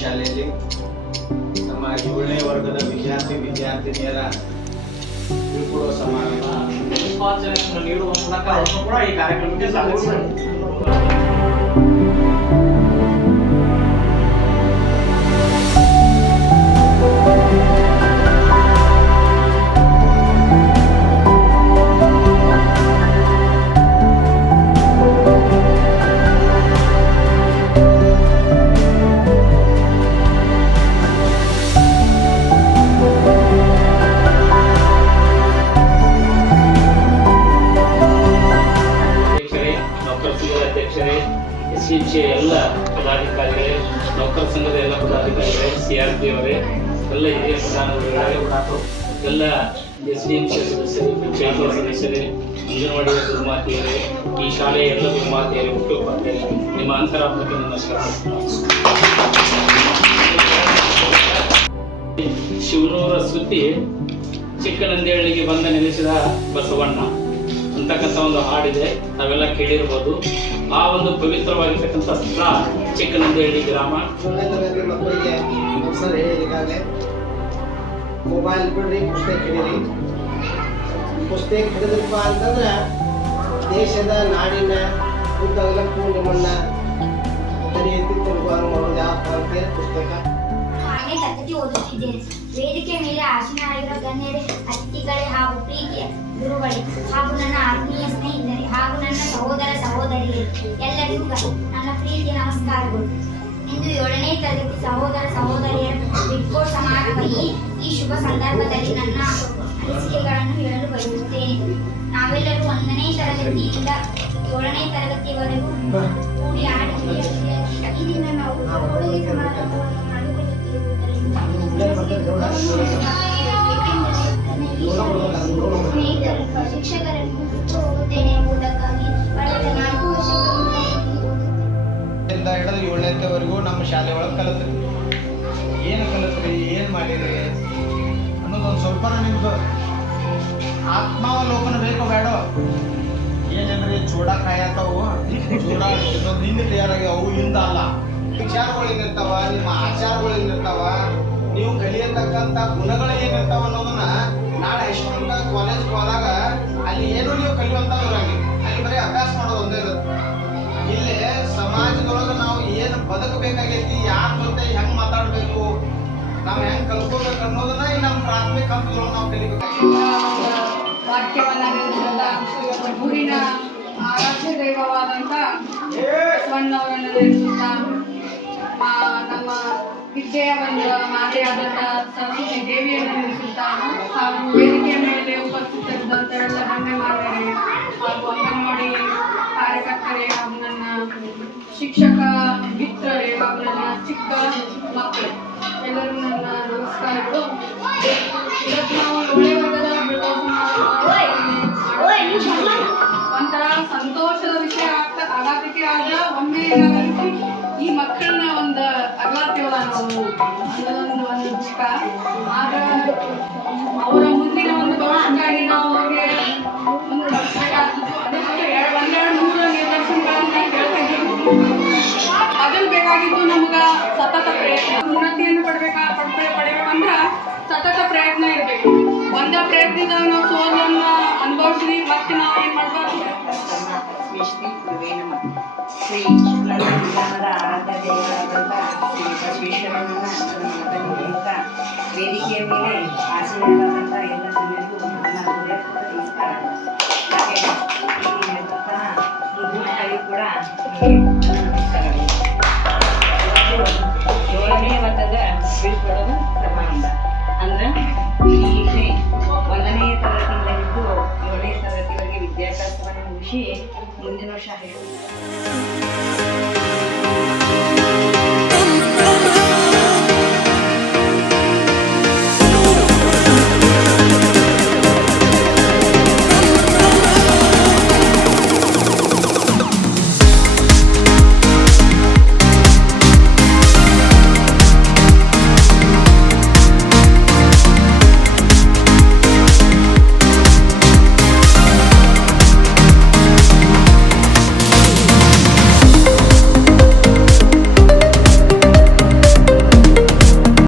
ಶಾಲೆಯಲ್ಲಿ ನಮ್ಮ 7ನೇ ವರ್ಗದ ವಿದ್ಯಾರ್ಥಿನಿಯರ ಬೀಳ್ಕೊಡುವ ಸಮಾರಂಭ ಪುಷ್ಪಾರ್ಚನೆಯನ್ನು ನೀಡುವ ಮೂಲಕ ಅವರು ಕೂಡ ಈ ಕಾರ್ಯಕ್ರಮಕ್ಕೆ ಸಾಗಿಸಿದರು. ಎಸ್ಡಿಎಂಸಿ ಎಲ್ಲ ಪದಾಧಿಕಾರಿಗಳೇ, ನೌಕರ ಸಂಘದ ಎಲ್ಲ ಪದಾಧಿಕಾರಿಗಳೇ, ಸಿಆರ್ಪಿ ಅವರೇ, ಎಲ್ಲ ಹಿರಿಯ ಪ್ರಧಾನಗಳೇ, ಎಲ್ಲ ಎಸ್ಡಿಎಂಸಿ ಸದಸ್ಯರು, ಪಂಚಾಯಿತಿ ಸದಸ್ಯರೇ, ಅಂಗನವಾಡಿಯ ಗುರುಮಾತೆಯರೇ, ಈ ಶಾಲೆಯ ಎಲ್ಲ ಗುರುಮಾತೆಯರೇ, ಹುಟ್ಟುಹಬ್ಬ ನಿಮ್ಮ ಅಂತರಾತ್ಮಕ್ಕೆ ನಮಸ್ಕಾರ. ಶಿವನೂರ ಸುದ್ದಿ ಚಿಕ್ಕನಂದಿಹಳ್ಳಿಗೆ ಬಂದ ನೆಲೆಸಿದ ಬಸವಣ್ಣ ಅಂತಕ್ಕಂಥ ಒಂದು ಹಾಡಿದೆ, ನಾವೆಲ್ಲ ಕೇಳಿರ್ಬೋದು. ಆ ಒಂದು ಪವಿತ್ರವಾಗಿರ್ತಕ್ಕಂಥ ಸ್ಥಳ ಚಿಕ್ಕನಂದಿಹಳ್ಳಿ ಗ್ರಾಮ. ಮಕ್ಕಳಿಗೆ ಸರ್ ಹೇಳಿದಾಗಲೇ ಮೊಬೈಲ್ ಬಿಡ್ರಿ, ಪುಸ್ತಕ ಹಿಡೀರಿ. ಪುಸ್ತಕ ಹಿಡಿದ್ರಪ್ಪ ಅಂತಂದ್ರೆ ದೇಶದ ನಾಡಿನ ಉದ್ದಗಲಕ್ಕೂ ನಿಮ್ಮನ್ನ ತಲೆ ಎತ್ತಿಕೊಂಡು ಮಾಡೋದು ಯಾವಪ್ಪ ಅಂತೇಳಿ ಪುಸ್ತಕ. ತರಗತಿ ಓದುತ್ತಿದ್ದೇನೆ. ವೇದಿಕೆ ಮೇಲೆ ಆಸೀನರಾಗಿರುವ ಗಣ್ಯರೇ, ಅತಿಥಿಗಳೇ ಹಾಗೂ ಪ್ರೀತಿಯ ಗುರುಗಳೇ ಹಾಗೂ ನನ್ನ ಆತ್ಮೀಯ ಸ್ನೇಹಿತರೆ ಹಾಗೂ ನನ್ನ ಸಹೋದರ ಸಹೋದರಿಯರೇ, ಎಲ್ಲರಿಗೂ ನನ್ನ ಪ್ರೀತಿಯ ನಮಸ್ಕಾರಗಳು. ಇಂದು 7ನೇ ತರಗತಿ ಸಹೋದರ ಸಹೋದರಿಯರ ಬೀಳ್ಕೊಡುವ ಸಮಾರಂಭ. ಈ ಶುಭ ಸಂದರ್ಭದಲ್ಲಿ ನನ್ನ ಅನಿಸಿಕೆಗಳನ್ನು ಹೇಳಲು ಬಯಸುತ್ತೇನೆ. ನಾವೆಲ್ಲರೂ 1ನೇ ತರಗತಿಯಿಂದ 7ನೇ ತರಗತಿವರೆಗೂ ಕೂಡಿ ಆಡಿ ಈ ದಿನ ನಾವು ಕೊಡುಗೆ ಸಮಾರಂಭವನ್ನು ಶಿಕ್ಷಕರನ್ನು ಹೋಗುತ್ತೇನೆ ಎಂಬುದಕ್ಕಾಗಿ ಕಳೆದ 4 ವರ್ಷಗಳಿಂದ ಹಿಡಿದು 7ನೇವರೆಗೂ ನಮ್ಮ ಶಾಲೆ ಒಳಗೆ ಕಲಿತ್ರಿ. ಏನು ಕಲಿತ್ರಿ, ಏನು ಮಾಡಿರಿ ಅನ್ನೋದೊಂದು ಸ್ವಲ್ಪ ನಿಮ್ದು ಆತ್ಮಾವಲೋಕನ ಬೇಕು ಬೇಡ. ಏನಂದ್ರೆ ಚೂಡ ಕಾಯತ್ತವು, ಚೂಡ ಇನ್ನೊಂದು ಹಿಂದೆ ತಯಾರಾಗಿ ಅವು ಹಿಂದ ಅಲ್ಲ. ವಿಚಾರಗಳು ಏನಿರ್ತಾವ, ನಿಮ್ಮ ಆಚಾರಗಳು ಏನಿರ್ತಾವ, ನೀವು ಕಲಿಯತಕ್ಕಂಥ ಗುಣಗಳು ಏನಿರ್ತಾವ ಅನ್ನೋದನ್ನ ನಾಳೆ ಹೈಸ್ಕೂಲ್ ಕಾಲೇಜ್ಗೆ ಹೋದಾಗ ಅಲ್ಲಿ ಏನು ನೀವು ಕಲಿಯುವಂಥವ್ರಾಗಿ ಅಲ್ಲಿ ಬರೀ ಅಭ್ಯಾಸ ಮಾಡೋದು ಒಂದೇ ಇರುತ್ತೆ. ಇಲ್ಲೇ ಸಮಾಜದೊಳಗೆ ನಾವು ಏನು ಬದುಕಬೇಕಾಗೈತಿ, ಯಾರ ಜೊತೆ ಹೆಂಗೆ ಮಾತಾಡಬೇಕು, ನಾವು ಹೆಂಗೆ ಕಲ್ತ್ಕೋಬೇಕು ಅನ್ನೋದನ್ನ ಈ ನಮ್ಮ ಪ್ರಾಥಮಿಕ ಹಂತದೊಳಗೆ ನಾವು ಕಲಿಬೇಕು. ವಾಕ್ಯವನ್ನ ಊರಿನ ಆರಾಧ್ಯ ದೈವವಾದಂಥ ಬಸವಣ್ಣವರನ್ನು ನೆನೆಸುತ್ತಾ ನಮ್ಮ ವಿದ್ಯೆಯ ಒಂದು ಮಾತೆಯಾದಂಥ ಸರಸ್ವತಿ ದೇವಿಯನ್ನು ನೆನೆಸುತ್ತಾ ಹಾಗೂ ವೇದಿಕೆಯ ಮೇಲೆ ಉಪಸ್ಥಿತರಿದ್ದಂಥವರೆಲ್ಲ ಗಣ್ಯಮಾನ್ಯರೇ ಹಾಗೂ ಅಂಗನವಾಡಿ ಕಾರ್ಯಕರ್ತರೇ ಹಾಗೂ ನನ್ನ ಶಿಕ್ಷಕ ಮಿತ್ರರೇ ಹಾಗೂ ನನ್ನ ಚಿಕ್ಕ ಮಕ್ಕಳು ಎಲ್ಲರೂ ನನ್ನ ನಮಸ್ಕಾರಗಳು. ಇವತ್ತು ನಾವು 7ನೇ ವರ್ಗದ ಒಂಥರ ಸಂತೋಷದ ವಿಷಯ ಆಗತಕ್ಕೆ ಆದ ಒಮ್ಮೆ ಈ ಮಕ್ಕಳನ್ನ ಒಂದು ಅಗಲಾತೀವಲ್ಲ ನಾವು ಅನ್ನೋದೊಂದು ಒಂದು ದುಃಖ. ಆದ್ರೆ ಅವರ ಮುಂದಿನ ಒಂದು ಭವಿಷ್ಯಕ್ಕಾಗಿ ನಾವು ಅವ್ರಿಗೆ ಒಂದು ಬಳಸಬೇಕಾಗ್ತದೆ. ಅದಕ್ಕೆ 1-2-3 ನಿದರ್ಶನಗಳನ್ನ ಹೇಳ್ತಿದ್ದೀವಿ. ಅದನ್ನು ಬೇಕಾಗಿದ್ದು ನಮ್ಗೆ ಸತತ ಪ್ರಯತ್ನ. ಉನ್ನತಿಯನ್ನು ಪಡಿಬೇಕಂದ್ರೆ ಸತತ ಪ್ರಯತ್ನ ಇರಬೇಕು. ಒಂದೇ ಪ್ರಯತ್ನದಾಗ ನಾವು ಸೋಲನ್ನ ಅನುಭವಿಸಿ ಮತ್ತೆ ನಾವು ಏನು ಮಾಡಬಾರ್ದು. ಶ್ರೀ ಶುಕ್ಲಾನಂದ ಆರಾಧ್ಯ ದೇವರಾದಂಥ ಶ್ರೀ ಬಸವೇಶ್ವರನನ್ನ ಅಂತ ವೇದಿಕೆಯ ಮೇಲೆ ಆಸೀನರಾದಂಥ ಎಲ್ಲ ಜನರಿಗೂ ನನ್ನ ಹೃದಯಪೂರ್ವಕ ನಮಸ್ಕಾರಗಳು. ಹಾಗೆ ಇಲ್ಲಿ ನಡೆದಂತಹ ಈ ಗುಂಪುಗಳಿಗೂ ಕೂಡ ನಮಸ್ಕಾರಗಳು. ಇವತ್ತು 7ನೇ ವರ್ಗದ ಬೀಳ್ಕೊಡುವ ಸಮಾರಂಭ ಅಂದ್ರೆ ಇಲ್ಲಿ 1ನೇ ತರಗತಿಯಿಂದ ಹಿಡಿದು 7ನೇ ತರಗತಿವರೆಗೆ ವಿದ್ಯಾಭ್ಯಾಸವನ್ನು ಮುಗಿಸಿ ಮುಂದಿನ ವರ್ಷ